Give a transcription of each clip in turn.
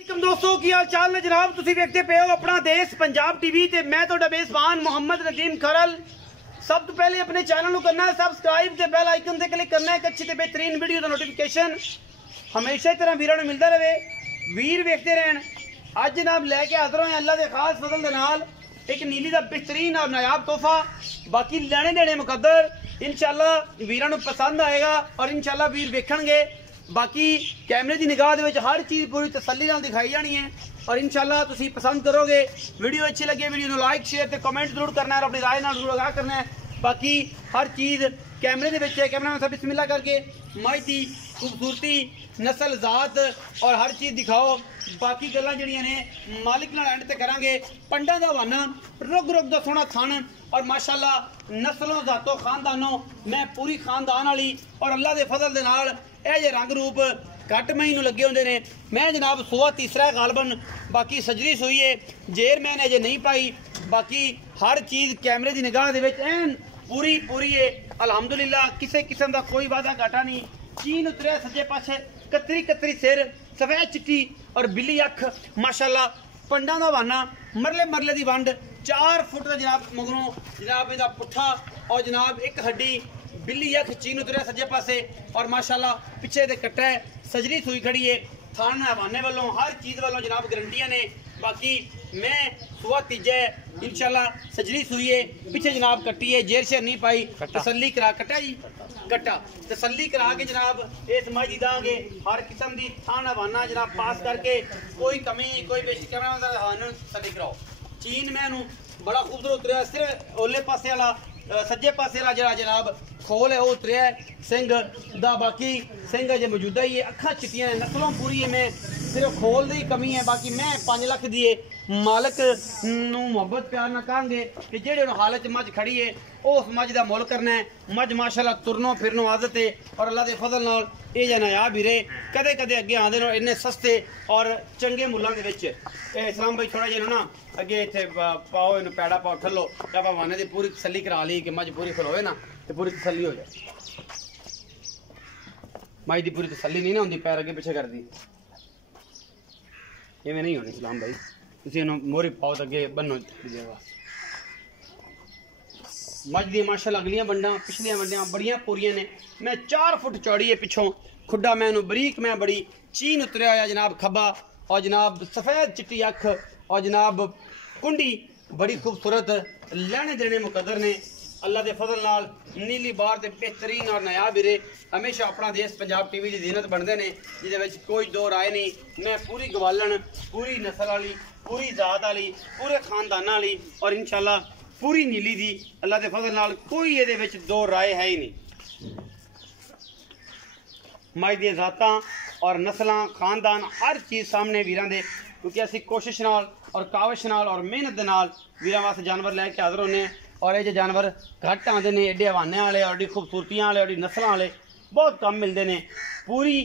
दोस्तों की हाल चाल ने जनाब तुसी देखते पे हो अपना देश पंजाब टीवी ते मैं तो मेजबान मोहम्मद नदीम खरल। सब तो पहले अपने चैनल को करना है सबसक्राइब ते बेल आइकन से क्लिक करना है एक अच्छी ते बेहतरीन वीडियो का नोटिफिकेशन हमेशा तरह वीरों ने मिलता रहे। वीर वेखते रहन। अज जनाब लैके हाजिर होए अल्लाह के खास फजल दे नाल एक नीली का बेहतरीन और नायाब तोहफा। बाकी लेने देने मुकद्दर इंशाल्लाह वीरों को पसंद आएगा और इंशाल्लाह वीर वेखणगे। बाकी कैमरे की निगाह दे विच हर चीज़ पूरी तसल्ली नाल दिखाई जानी है और इंशाल्लाह तुसी पसंद करोगे। वीडियो अच्छी लगे वीडियो को लाइक शेयर ते कमेंट जरूर करना है और अपनी राय नाल जरूर आगाह करना है। बाकी हर चीज़ कैमरे दे विच है। कैमरा में सब बिस्मिल्लाह करके मज की खूबसूरती नस्ल जात और हर चीज़ दिखाओ। बाकी गल्लां जड़ियां ने मालिक नाल एंड ते करांगे। पंडा दा वाना रुग रुग दा सोहना थन और माशाल्लाह नस्लों जातों खानदानों मैं पूरी खानदान वाली और अल्लाह के फजल दे नाल ये रंग रूप घट मही लगे होंगे ने। मैं जनाब सुआ तीसरा है गालबन। बाकी सजरी सुई है जेर मैंने अजे नहीं पाई। बाकी हर चीज़ कैमरे की निगाह दे विच ऐन पूरी पूरी है अलहमदुलिल्लाह। किसी किस्म का कोई वादा घाटा नहीं। चीन उतरिया सज्जे पासे कतरी कतरी सिर सफेद चिट्टी और बिल्ली अख माशाल्लाह। पंडा का वाना मरले मरले की वंड 4 फुट का जनाब मगरों जनाब इहदा पुट्ठा और जनाब एक हड्डी बिल्ली अख चीन उतरिया सज्जे पासे और माशाल्लाह पिछे दे कट्टा है सजरी सुई खड़ी है। थान हवाने वालों हर चीज़ वालों जनाब गारंटियां ने। बाकी मैं सुआ तीजा है इंशाल्लाह सजरी सुई है पिछे जनाब कट्टी है जेर शेर नहीं पाई तसल्ली करा कट्टा जी कट्टा तसल्ली करा के जनाब इस मज दी दांगे हर किस्म की थान हवाना जनाब पास करके कोई कमी कोई बेशिकरा तसल्ली कराओ। चीन मैनू बड़ा खूबसूरत उतरिया सिर्फ ओले पासे वाला सज्जे पासे वाला जरा जनाब खोल है वो उतरिया है सिंह दा। बाकी सिंह अजे मौजूदा ही है अखा चिट्टियां नस्लों पूरी है। मैं सिर्फ खोल दी कमी है। बाकी मैं 5 लाख दी मालक नू मुहब्बत प्यार ना कहांगे कि जेड़े हालत मझ खड़ी है उस मझ का मुल करना है। मझ माशाल्लाह तुरनों फिरनों आदत है और अल्लाह के फजल नाल ये जो नायाब हीरे कदे कदे अगे आते हैं इन्ने सस्ते और चंगे मुल्लां दे विच। इस्लाम भाई थोड़ा जिहा ना अगे इत्थे पाओ इन्हूं पैड़ा पाओ ठल्लो जब वाने की पूरी तसल्ली करा ली कि मझ पूरी खलोए ना तो पूरी तसल्ली हो जाए। मझ की पूरी तसल्ली नहीं ना होंदी पैर अगे पिछे करती इवें नहीं होनी। इस्लाम भाई तुसीं इन्हूं मोहरी पाओ तो अगे बनो मझ दी माशाल्लाह अगलियां वंडां पिछलियां वंडां बड़ियां पूरियां ने। मैं 4 फुट चौड़ी है पिछों खुड्डा मैं बरीक मैं बड़ी चीन उतरिया होया जनाब खब्बा और जनाब सफ़ेद चिट्टी अख और जनाब कुंडी बड़ी खूबसूरत लैने देने मुकद्दर ने अल्लाह के फजल नाल नीली बार ते बेहतरीन और नायाब हीरे हमेशा अपना देश पंजाब टीवी की जीनत बनते हैं जिहदे कोई दो राय नहीं। मैं पूरी गवालन पूरी नस्ल वाली पूरी जात वाली पूरे खानदाना वाली और इंशाल्लाह पूरी नीली दी अल्लाह के फजल नाल कोई ये दो राय है ही नहीं। मज दी जातां और नस्लां खानदान हर चीज़ सामने वीरां दे क्योंकि असी कोशिश नाल और काविश नाल और मेहनत दे नाल वीरां वास्ते जानवर लैके हाज़र होने और ये जो जानवर घट आते हैं एडे हवाने वाले और खूबसूरतियां वाले और नस्लों वाले बहुत कम मिलते हैं। पूरी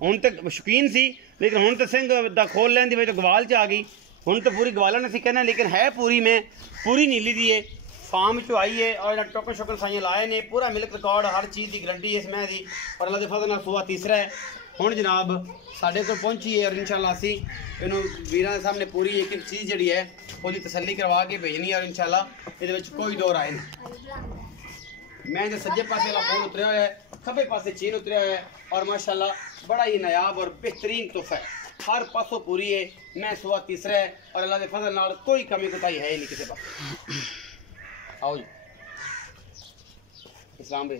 हुण तो शौकीन सी लेकिन हुण तो सिंह दा खोल लैन दी वजह तो गवाल च आ गई। हुण तो पूरी गवालन असीं कहना लेकिन है पूरी में पूरी नीली दी है फार्म चो आई है और टोकन शोकन साइयां लाए ने पूरा मिल्क रिकॉर्ड हर चीज़ की गारंटी है इस मैं दी और अल्लाह के फजल नाल सुआ तीसरा है। हुण जनाब साढ़े को पहुंची है और इंशाल्लाह असी इन्हूं वीरां दे सामने पूरी एक एक चीज़ जिहड़ी है उसकी तसल्ली करवा के भेजनी और इंशाल्लाह इहदे विच कोई दो राय नहीं। मैं जो सज्जे पासे वाला फोन उतरिया होया है खब्बे पासे चीन उतरिया होया है और माशाल्लाह बड़ा ही नायाब और बेहतरीन तोहफा है हर पासों पूरी है। मैं सुआ तीसरा है और अल्लाह के फजल नाल कोई कमी कोताही है ही नहीं किसी पास। आओ जी इस्लाम भाई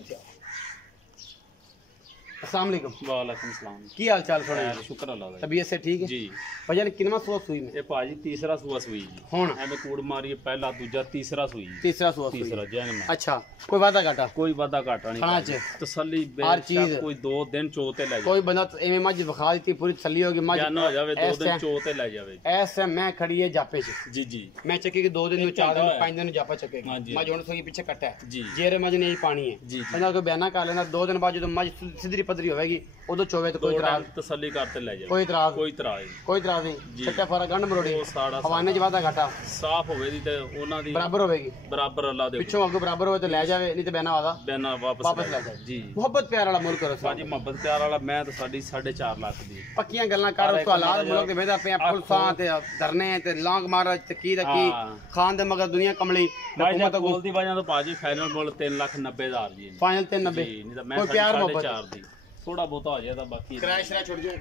अस्सलाम वालेकुम। वालेकुम सलाम। की हाल चाल सुने शुक्र अल्लाह दा। तबीयत से ठीक है जी भजन किनवा सुआ सुई में ये भाजी तीसरा सुआ सुई जी हुण एवें कूड़ मारी पहला दूजा तीसरा सुई तीसरा सुआ सुई तीसरा जैन में अच्छा कोई वादा घाटा कोई वादा घाटा नहीं खाना च तसल्ली हर चीज कोई 2 दिन चोते ले कोई बंदा एवें मज विखा दी पूरी तसल्ली होगी मज जाना हो जावे 2 दिन चोते ले जावे ऐस मैं खड़ी है जापे च जी जी मैं चक्की के 2 दिन 4 दिन 5 दिन जापा चक्के हाँ जी मज हुण सोई पीछे कट्टा है जी जेरे मज नहीं पानी है जी बंदा कोई बयाना कर लेना 2 दिन बाद जो मज सिद्धरी ਪੱਧਰੀ ਹੋਵੇਗੀ ਉਦੋਂ ਚੋਵੇ ਤੇ ਕੋਈ ਦੋ ਇਤਰਾਜ਼ ਟਾਈਮ ਤਸੱਲੀ ਕਰਤੇ ਲੈ ਜਾਵੇ ਕੋਈ ਇਤਰਾਜ਼ ਕੋਈ ਇਤਰਾਜ਼ ਨਹੀਂ। ਕੋਈ ਇਤਰਾਜ਼ ਨਹੀਂ ਜੀ। ਛੱਟਾ ਫਾਰਾ ਗੰਢ ਮਰੋੜੀ ਉਹ ਸਾੜਾ ਹਵਾਨੇ ਚ ਵਾਧਾ ਘਾਟਾ ਸਾਫ਼ ਹੋਵੇ ਦੀ ਤੇ ਉਹਨਾਂ ਦੀ ਬਰਾਬਰ ਹੋਵੇਗੀ ਬਰਾਬਰ ਅੱਲਾ ਦੇ ਪਿੱਛੋਂ ਅੱਗੇ ਬਰਾਬਰ ਹੋਵੇ ਤੇ ਲੈ ਜਾਵੇ ਨਹੀਂ ਤੇ ਬੈਨਾ ਵਾਦਾ ਬਿਨਾ ਵਾਪਸ ਲੈ ਜਾਵੇ ਜੀ ਮੁਹੱਬਤ ਪਿਆਰ ਵਾਲਾ ਮੁਲਕ ਰਸੋ ਭਾਜੀ ਮੁਹੱਬਤ ਪਿਆਰ ਵਾਲਾ ਮੈਂ ਤਾਂ ਸਾਡੀ 4.5 ਲੱਖ ਦੀ ਪੱਕੀਆਂ ਗੱਲਾਂ ਕਰ ਉਸ ਤੋਂ ਹਾਲਾਤ ਮੁਲਕ ਦੇ ਵੇਦਾ ਪਿਆ ਪੁਲਸਾਂ ਤੇ ਧਰਨੇ ਤੇ ਲੌਂਗ ਮਾਰਾ ਤੇ ਕੀ ਦਾ ਕੀ ਹਾਂ। ਖਾਨ ਦੇ ਮਗਰ ਦੁਨੀਆ ਕਮਲੀ ਹੁਕੂਮਤ ਗੋਲ ਦੀ ਵਜ੍ਹਾ ਤੋਂ ਭਾਜੀ ਫਾਈਨਲ ਮੁੱਲ 3,90,000 ਜੀ ਫਾਈਨਲ 390 ਜੀ ਨਹੀਂ ਤਾਂ ਮੈਂ ਕੋਈ ਪਿਆਰ ਮੁਹੱਬਤ 4.5 ਦੀ ਥੋੜਾ ਬਹੁਤਾ ਹੋ ਜਾਏ ਤਾਂ ਬਾਕੀ ਕਿਰਾਇਆ ਸ਼ਰਾ ਛੁੱਟ ਜਾਏ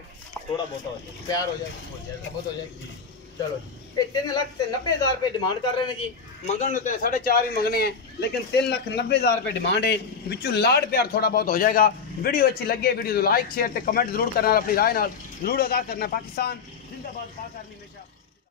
ਥੋੜਾ ਬਹੁਤਾ ਹੋ ਜਾਏ ਪਿਆਰ ਹੋ ਜਾਏ ਬਹੁਤ ਹੋ ਜਾਏ ਚਲੋ ਇਹ 3,90,000 ਰੁਪਏ ਡਿਮਾਂਡ ਕਰ ਰਹੇ ਨੇ ਜੀ ਮੰਗਣ ਨੂੰ ਤੇ 4.5 ਹੀ ਮੰਗਣੇ ਹੈ ਲੇਕਿਨ 3,90,000 ਰੁਪਏ ਡਿਮਾਂਡ ਹੈ ਵਿੱਚੋਂ ਲਾਡ ਪਿਆਰ ਥੋੜਾ ਬਹੁਤ ਹੋ ਜਾਏਗਾ ਵੀਡੀਓ ਅੱਛੀ ਲੱਗੇ ਵੀਡੀਓ ਨੂੰ ਲਾਈਕ ਸ਼ੇਅਰ ਤੇ ਕਮੈਂਟ ਜ਼ਰੂਰ ਕਰਨਾ ਆਪਣੀ ਰਾਏ ਨਾਲ ਜ਼ਰੂਰ ਅਦਾ ਕਰਨਾ ਪਾਕਿਸਤਾਨ ਜ਼ਿੰਦਾਬਾਦ ਪਾਕ ਆਰਮੀ ਹਮੇਸ਼ਾ